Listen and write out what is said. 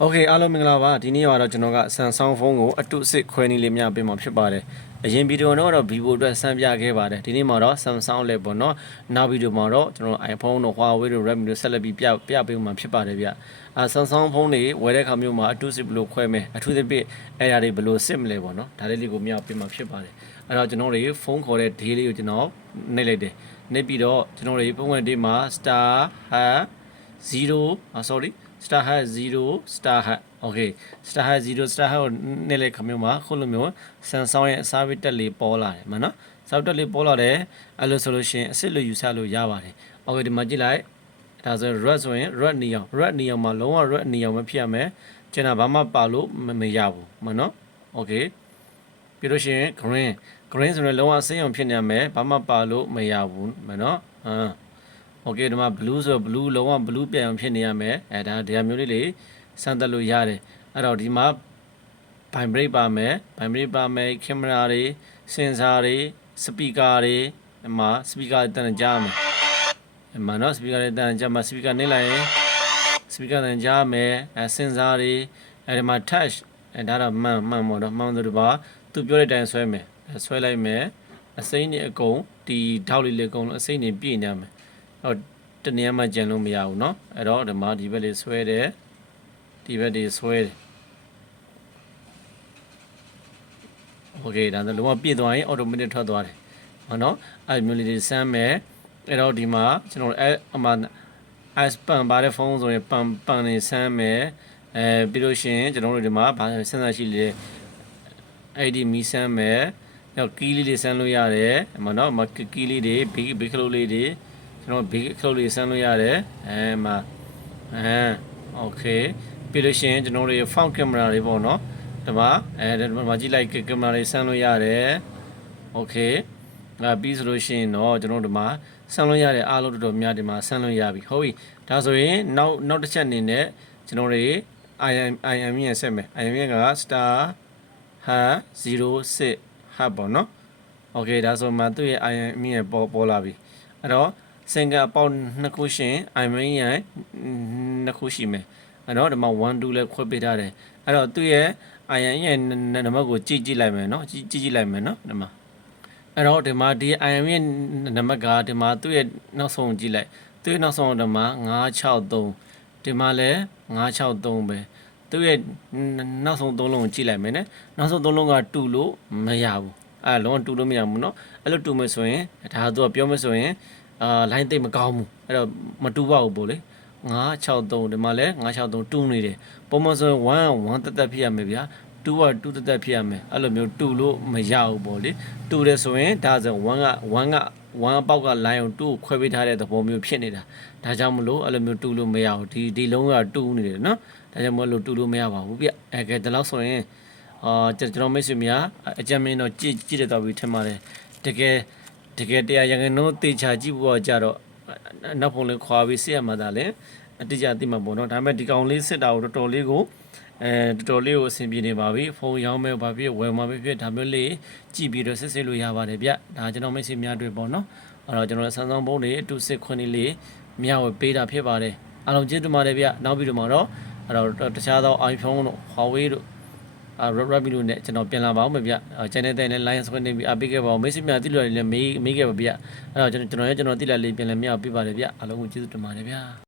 โอเคအားလုံးမင်္ဂလာပါဒီနေ့ကတော့ကျွန်တော်က Samsung ဖုန်းကိုအတုစစ်ခွဲနည်းလေးများပေးမှာဖြစ်ပါတယ်အရင်ဗီဒီယိုတော့ Vivo အတွက်စမ်းပြခဲ့ပါတယ်ဒီနေ့မှာတော့ Samsung လည်းပေါ့နော်နောက်ဗီဒီယိုမှာတော့ကျွန်တော် iPhone တို့ Huawei တို့ Redmi တို့ဆက်လက်ပြီးပြပေးမှာဖြစ်ပါတယ်ဗျSamsung ဖုန်းတွေဝယ်တဲ့အခါမျိုးမှာအတုစစ်ဘယ်လိုခွဲမယ်အထူးသဖြင့်အဲ့ဒါတွေဘယ်လိုစစ်မလဲပေါ့နော်ဒါလေးကိုမြောက်ပေးမှာဖြစ်ပါတယ်အဲ့တော့ကျွန်တော်တွေဖုန်းခေါ်တဲ့ day လေးကိုကျွန်တော်နှိပ်လိုက်တယ်နှိပ်ပြီးတော့ကျွန်တော်တွေဖုန်းဝင်တဲ့မှာ star star hat 0 star hat okay star hat 0 star hat ကိုနေ့လေခမျိုးမှာခုလိုမျိုး Samsung ရဲ့ service တက်လေးပေါ်လာတယ်မနော် service တက်လေးပေါ်လာတယ်အဲ့လိုဆိုလို့ရှိရင်အစ်စ်လို့ယူဆလို့ရပါတယ် okay ဒီမှာကြည့်လိုက်ဒါဆို red ဆိုရင် red နေအောင်မှာလုံးဝ red နေအောင်မဖြစ်ရမယ်ကျွန်တော်ဘာမှပါလို့မရဘူးမနော် okay ပြီးလို့ရှိရင် green ဆိုရင်လုံးဝစိမ်းအောင်ဖြစ်နေရမယ်ဘာမှပါလို့မရဘူးမနော်okay ဒီမှာ blue ဆို blue လုံးဝ blue ပြန်အောင်ဖြစ်နေရမယ်ဒါမျိုးလေးစမ်းသပ်လို့ရတယ်အဲ့တော့ဒီမှာ vibrate ပါမယ် camera တွေ sensor တွေ speaker တွေဒီမှာ speaker တန်းကြားမယ်ဒီမှာနော် speaker တန်းကြားမှာ speaker နေလိုက်ရင် speaker တန်းကြားမယ် sensor တွေအဲဒီမှာ touch ဒါတော့မှန်ပေါ့နော်မှန်တယ်ပါသူပြောတဲ့အတိုင်းဆွဲမယ်ဆွဲလိုက်မယ်အစိမ်းတွေအကုန်ဒီထောက်လေးအကုန်အစိမ်းတွေပြည့်နေမယ်တော့တနေရာမှကြံလို့မရဘူးเนาะအဲ့တော့ဒီမှာဒီဘက်လေးဆွဲတယ်ဒီဘက်လေးဆွဲတယ်โอเคဒါဆိုလုံးဝပြည့်သွားရင် automatic ထွက်သွားတယ်ဟောเนาะအဲ့မျိုးလေးတွေစမ်းမယ်အဲ့တော့ဒီမှာကျွန်တော်အမှS pan ပါတဲ့ဖုန်းဆိုရင်ပန်နေစမ်းမယ်ပြီးလို့ရှိရင်ကျွန်တော်တို့ဒီမှာဘာစဉ်းစားရှိလဲအဲ့ဒီမီစမ်းမယ်နောက်ကီးလေးတွေစမ်းလို့ရတယ်အမှเนาะကီးလေးတွေဘီခလုတ်လေးတွေကျွန်တော် big ခလုတ်လေးဆန်းလို့ရတယ်မှာโอเคပြီးလို့ရှိရင်ကျွန်တော်တို့ front camera တွေပေါ့နော်ဒီမှာဒီမှာကြည့်လိုက် camera တွေဆန်းလို့ရတယ်โอเคပြီးဆိုလို့ရှိရင်တော့ကျွန်တော်တို့ဒီမှာဆန်းလို့ရတယ်အားလုံးတော်တော်များဒီမှာဆန်းလို့ရပြီဟုတ်ပြီဒါဆိုရင်နောက်တစ်ချက်အနေနဲ့ကျွန်တော်တွေ IM ရဲ့ဆက်မယ် IM ရဲ့က star hat 06 hat ပေါ့နော်โอเคဒါဆိုမှသူ့ရဲ့ IM ရဲ့ပေါ်လာပြီအဲ့တော့စင်ကအပေါက်နှစ်ခုရှင် IM ရဲ့နှစ်ခုရှိမယ်အဲ့တော့ဒီမှာ1 2လည်းခွဲပေးထားတယ်အဲ့တော့သူ့ရဲ့ IM ရဲ့နံပါတ်ကိုကြည့်လိုက်မယ်နော်ကြည့်လိုက်မယ်နော်ဒီမှာအဲ့တော့ဒီမှာဒီ IM ရဲ့နံပါတ်ကဒီမှာသူ့ရဲ့နောက်ဆုံးကြည့်လိုက်သူ့ရဲ့နောက်ဆုံးဒီမှာ963ဒီမှာလည်း963ပဲသူ့ရဲ့နောက်ဆုံး3လုံးကိုကြည့်လိုက်မယ်နော်နောက်ဆုံး3လုံးကတူလို့မရဘူးအဲ့လုံးတူလို့မရဘူးနော်အဲ့လိုတူမယ်ဆိုရင်ဒါသူကပြောမယ်ဆိုရင်လိုင်းသိမ့်မကောင်းဘူးအဲ့တော့မတူပါဘူးပို့လေ963ဒီမှာလဲ963တူနေတယ်ပုံမှန်ဆိုရင်1တက်ဖြစ်ရမယ်ဗျာ2တက်ဖြစ်ရမယ်အဲ့လိုမျိုးတူလို့မရဘူးပေါ့လေတူတယ်ဆိုရင်ဒါဆို1အပေါက်က line ကို2ကိုခွဲပေးထားတဲ့သဘောမျိုးဖြစ်နေတာဒါကြောင့်မလို့အဲ့လိုမျိုးတူလို့မရဘူးဒီလုံးကတူနေတယ်နော်ဒါကြောင့်မလို့တူလို့မရပါဘူးဗျကဲဒီလောက်ဆိုရင်ကျွန်တော်မိတ်ဆွေများအကြမ်းမင်းတော့ကြည့်တဲ့တော့ပြီးထင်ပါတယ်တကယ်တရားရငယ်တော့တေချာကြည့်ဖို့ကြတော့နောက်ဖုန်းလေးခွာပြီးစစ်ရမှာဒါလည်းအတိအကျသိမှာပေါ့နော်ဒါပေမဲ့ဒီကောင်လေးစစ်တာကိုတော်တော်လေးကိုအဆင်ပြေနေပါပြီဖုန်းရောင်းမဲ့ဘာဖြစ်ဝယ်မှာဖြစ်ဒါမျိုးလေးကြည့်ပြီးတော့စစ်လို့ရပါတယ်ဗျဒါကျွန်တော်မိတ်ဆွေများတွေ့ပေါ့နော်အဲ့တော့ကျွန်တော်ဆန်းဆောင်ဖုန်းတွေအတူစစ်ခွင့်လေးမျှဝေပေးတာဖြစ်ပါတယ်အားလုံးကျေးဇူးပါတယ်ဗျနောက်ပြီးတော့မှာတော့အဲ့တော့တခြားသော iPhone တို့ Huawei တို့Redmi တို့နဲ့ကျွန်တော်ပြန်လာပါဦးမယ်ဗျ။ channel တိုင်းနဲ့ line ဆွဲနေပြီးအားပေးခဲ့ပါဦး။မိတ်ဆွေများတိလွယ်လေးလည်းမေးခဲ့ပါဗျ။အဲ့တော့ကျွန်တော်တိလာလေးပြန်လည်းမြောက်ပေးပါတယ်ဗျ။အားလုံးကိုကျေးဇူးတင်ပါတယ်ဗျာ။